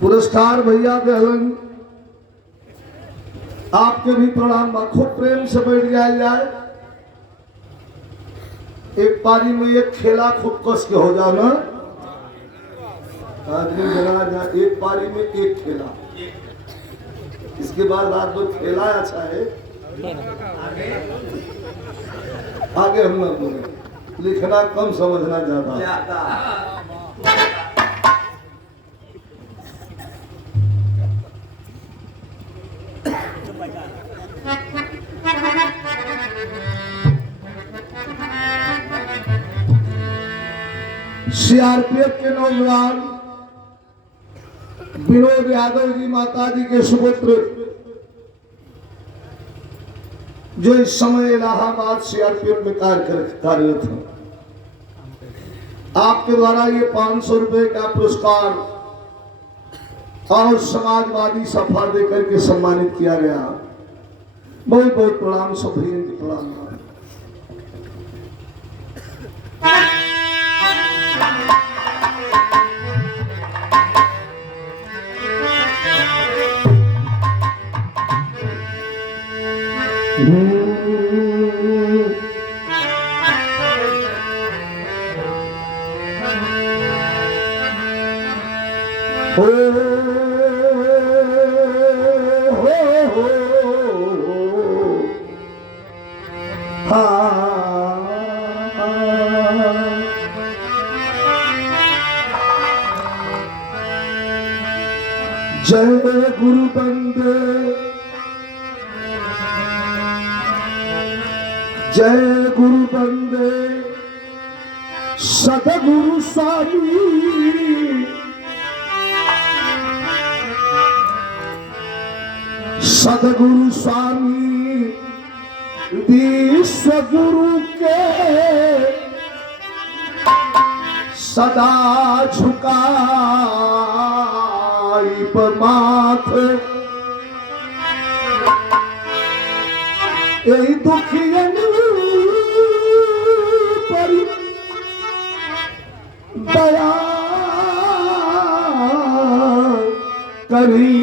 पुरस्कार भैया देहलन, आपके भी प्रणाम। खूब प्रेम से बैठ जाए। एक पारी में एक खेला खूब कस के हो जाना, आदमी जना जा। एक पारी में एक खेला, इसके बाद रात भर खेला अच्छा है। आगे हम बोले, लिखना कम समझना ज्यादा। सीआरपीएफ के नौजवान विनोद यादव जी माता जी के सुपुत्र, जो इस समय इलाहाबाद सीआरपीएफ में कार्यरत हैं, आपके द्वारा ये 500 रुपए का पुरस्कार और समाजवादी सफा देकर के सम्मानित किया गया। बहुत बहुत प्रणाम, सब भैया जी प्रणाम। जय गुरु बंदे, जय गुरु बंदे सतगुरु स्वामी, सतगुरु स्वामी विश्व गुरु के सदा झुकाई माथे, यही दुखियन पर दया करी।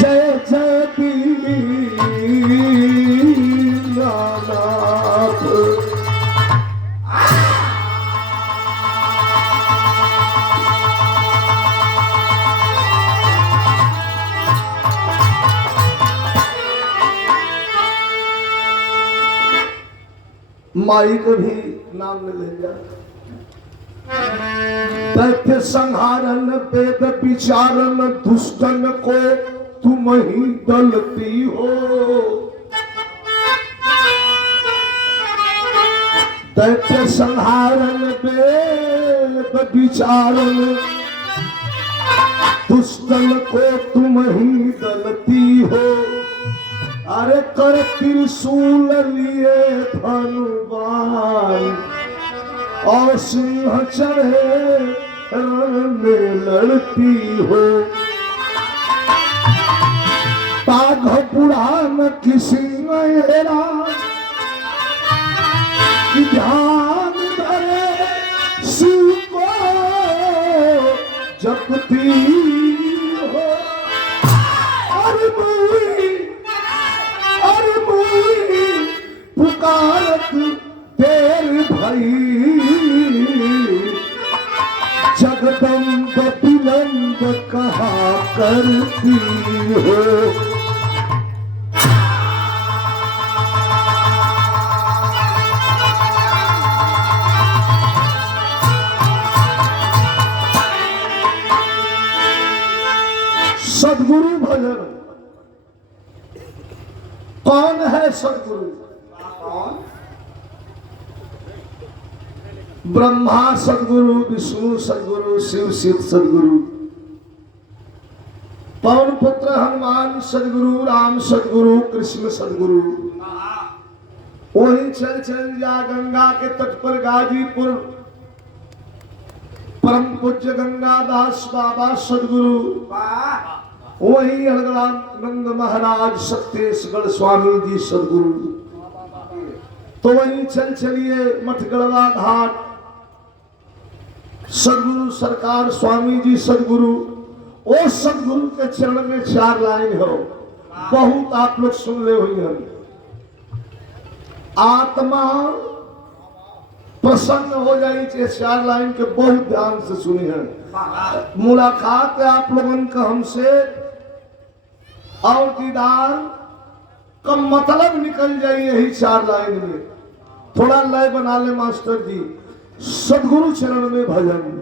जय जय दीनानाथ। माई को भी नाम न ले जा। दैत्य संहारन वेद विचारन दुष्टन को तुम ही दलती हो। दैत्य संहारन वेद विचारन दुष्टन को तुम ही दलती हो। अरे कर त्रिशूल लिए धनुबान और सिंह चढ़े रण में लड़ती हो। बाघ पुराण किसी मेरा ध्यान धरे शिव को जपती हो। अरे पुकारत देर भई जगदम्ब विलंब कहा करती हो। सद्गुरु भजन कौन है? सद्गुरु ब्रह्मा सद्गुरु, विष्णु सद्गुरु, शिव सद्गुरु, पवन पुत्र हनुमान सद्गुरु, राम सद्गुरु, कृष्ण सद्गुरु। वही चल जा गंगा के तट पर गाजीपुर परम पूज्य गंगादास बाबा सद्गुरु, वही हरगड़ानंद महाराज सत्येशगढ़ स्वामी जी सद्गुरु। तो वहीं चल चलिए मठगढ़वा घाट। सदगुरु सरकार स्वामी जी सदगुरु, वो सदगुरु के चरण में 4 लाइन हो, बहुत आप लोग सुन ले हुई हैं। आत्मा प्रसन्न हो जाए, 4 लाइन के बहुत ध्यान से सुनी है। मुलाकात है आप लोगों का हमसे और दीदार का मतलब निकल जाए यही 4 लाइन में। थोड़ा लय बना ले मास्टर जी, सदगुरु चरण में भजन।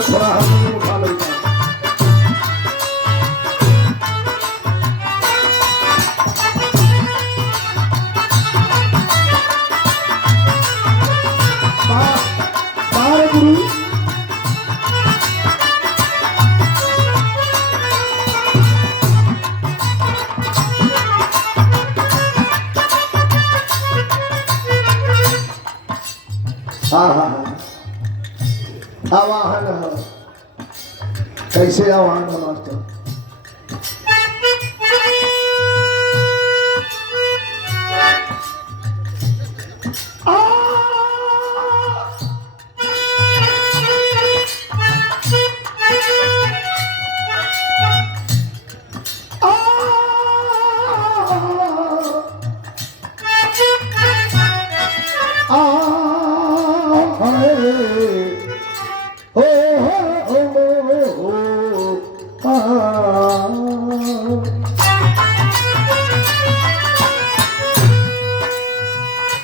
थोड़ा हम उठा लेते हैं। गुरु हाँ हाँ हाँ, आवाहन है। कैसे आवाहन है मास्टर?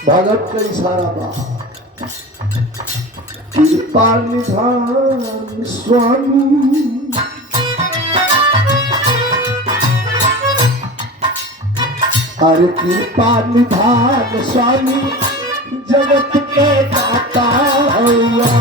भगत का इशारा बा, कृपा निधान स्वामी, अरे कृपा निधान स्वामी, जगत के दाता हुआ।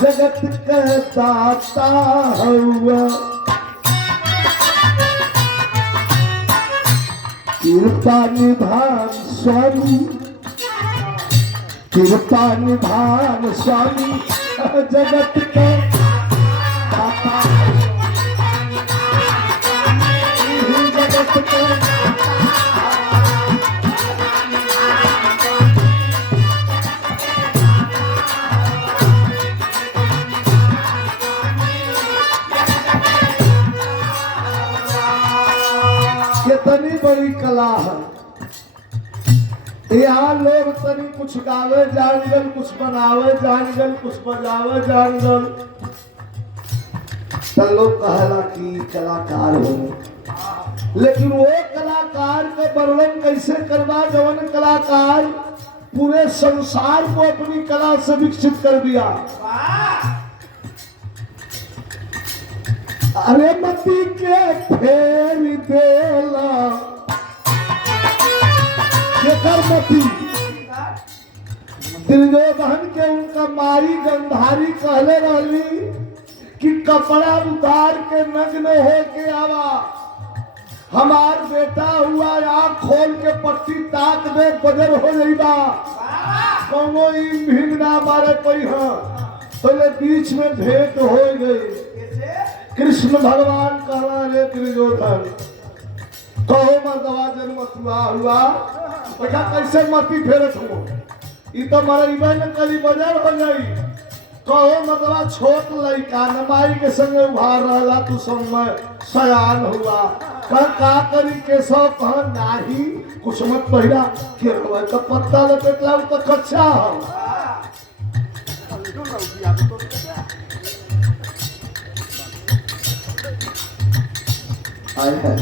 जगत का दाता हुआ, कृपा निधान स्वामी, कृपा निधान स्वामी, जगत के दाता, जगत के कितनी बड़ी कला है। यहाँ लोग तनी कुछ गावे जान गल, कुछ बनावे जान गल, कुछ बजावे जान गल, तो लोग कहला कि कलाकार हो। लेकिन वो कलाकार का वर्णन कैसे करवा जवन कलाकार पूरे संसार को अपनी कला से विकसित कर दिया। अरे मती के फेर देला मती दुर्योधन के उनका माई गंधारी कहले रहली कि कपड़ा उतार के नग्न हो के आवा, हमार बेटा हुआ, आँख खोल के पट्टी ताक दे, बजर हो जाइबा, कोनो भीम ना मारे कोई। तो ले बीच में भेंट हो गई। कृष्ण भगवान कहला रे दुर्योधन, कहो मर्दवा जन्म हुआ, पैसा कैसे मती फेरत हो, ई तो मरइबे न कली बजर हो जाई। कहो मर्दवा छोट लइका नमाई के संगे उभार रहला, तू समय सयान हुआ, कह का करी के सौ कह नाही, कुछ मत पहिरा के रवा तो पत्ता लपेटला तो कच्चा हो। आए हैं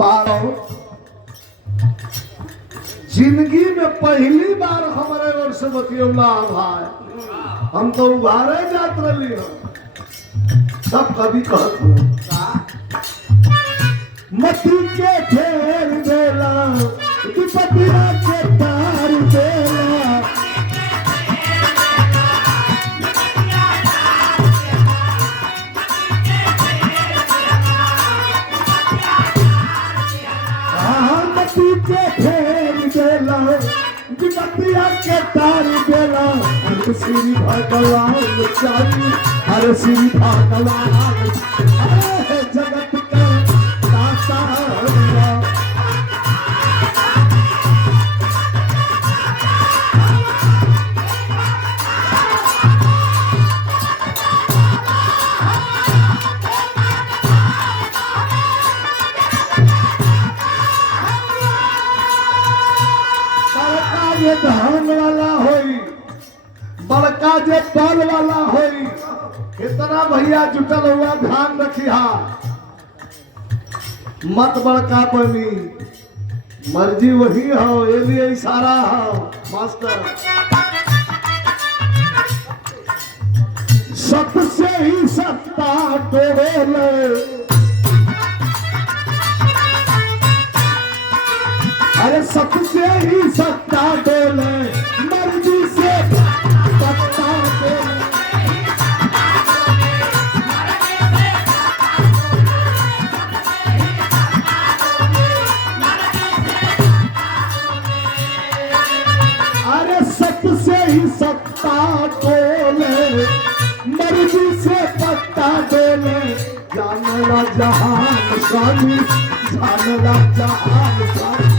पारो जिंदगी में पहली बार हमारे ओर से बतियौला भाई हम तो उभारे जात रही हो सब कभी कहत हो मती के फेर देला विपतिया के तार देला मती के फेर देला विपतिया के तार देला श्री भगवान चारी हर श्री भगवान जगत का दाता ये धान वाला होई बड़का जे बल वाला होई कितना भैया जुटल हुआ ध्यान रखिया मत बड़का बनी मर्जी वही हो ये लिए इशारा हो मास्टर सबसे ही सत्ता तोड़े अरे सबसे ही सत्ता डोले मर्जी से सत्ता डोले अरे सबसे ही सत्ता डोले मर्जी से पत्ता डोले जानला जहान स्वामी जानला जहान स्वामी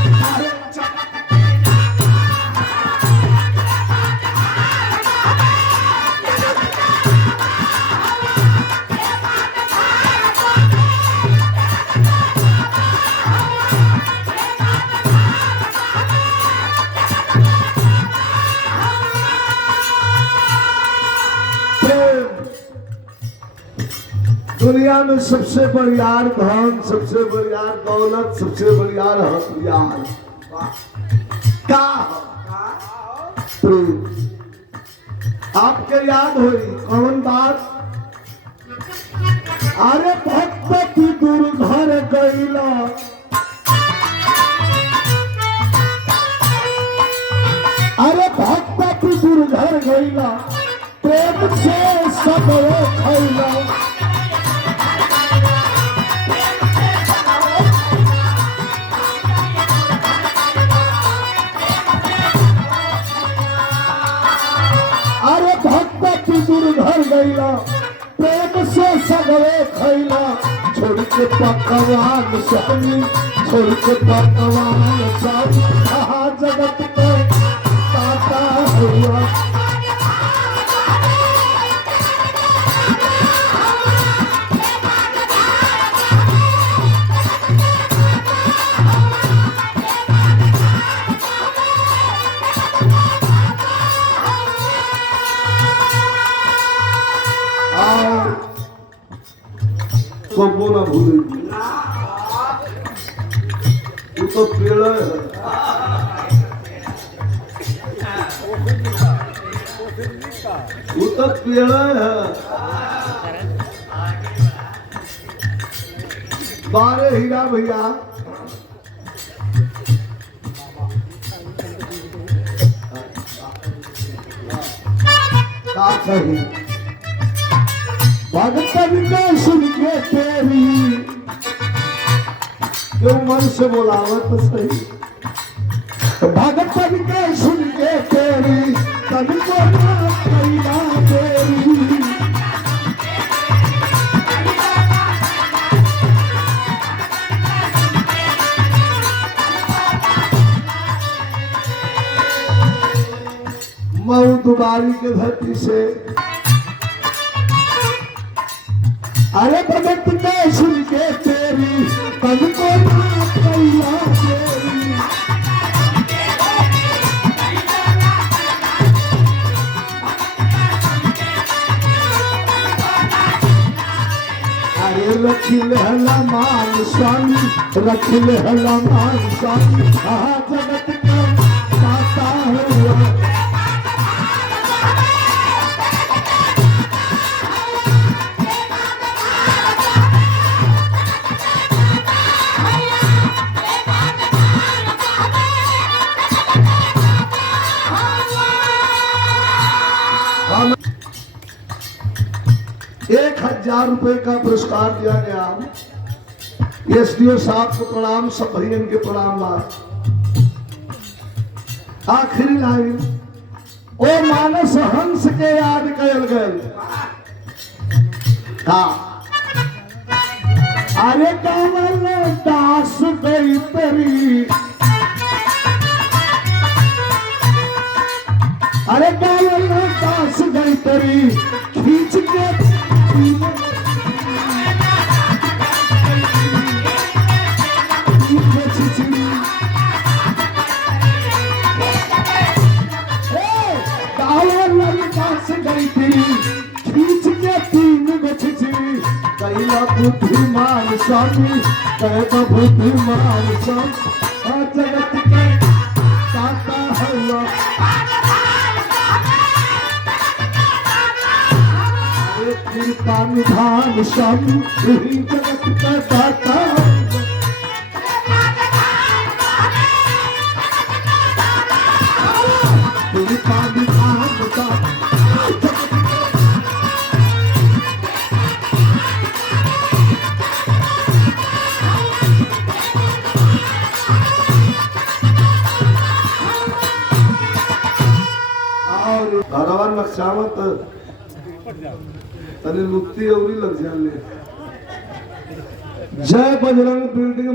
दुनिया में सबसे बड़ियार धन सबसे बड़ियार दौलत सबसे बड़ियार हथियार का प्रेम आपके याद हुई कौन बात अरे भक्त की दुर्घर गईला अरे भक्त की दुर्घर गईला प्रेम से सब खैला दुर्घर गईला प्रेम से सगवे खैला छोड़ के पकवान स्वामी छोड़ के पकवान स्वामी कहा जगत को ताता हुआ सबको ना भूलेगी वो तो पेड़ है वो तो पेड़ है 12 हीरा भैया का कही भगतन का सुन के तेरी क्यों मन से बोलावत सही भगतन के सुन के तेरी तन को कैला तेरी मऊ दुबारी के धरती से अरे भगत के सुन के तेरी तन को कैला तेरी अरे लखी लहला मान स्वामी रखिले हनुमान स्वामी जगत का दाता हुआ। हम 1000 रुपए का पुरस्कार दिया गया। एसडीओ साहब को प्रणाम, सब भैया के प्रणाम। बात आखिरी लाइन, ओ मानस हंस के याद कल गए। हाँ, अरे कावल दास गई तेरी, अरे कावल दास गई तेरी खींच के। खींच के 3 गो छिछरी कैला बुद्धिमान स्वामी, कैला बुद्धिमान स्वामी जगत के दाता हुआ। कृपा निधान स्वामी यही जगत का दाता हुआ। कृपा निधान घरवा नक्शावत तनी लुक्ति अवरी लग जाने। जय बजरंग बिल्डिंग।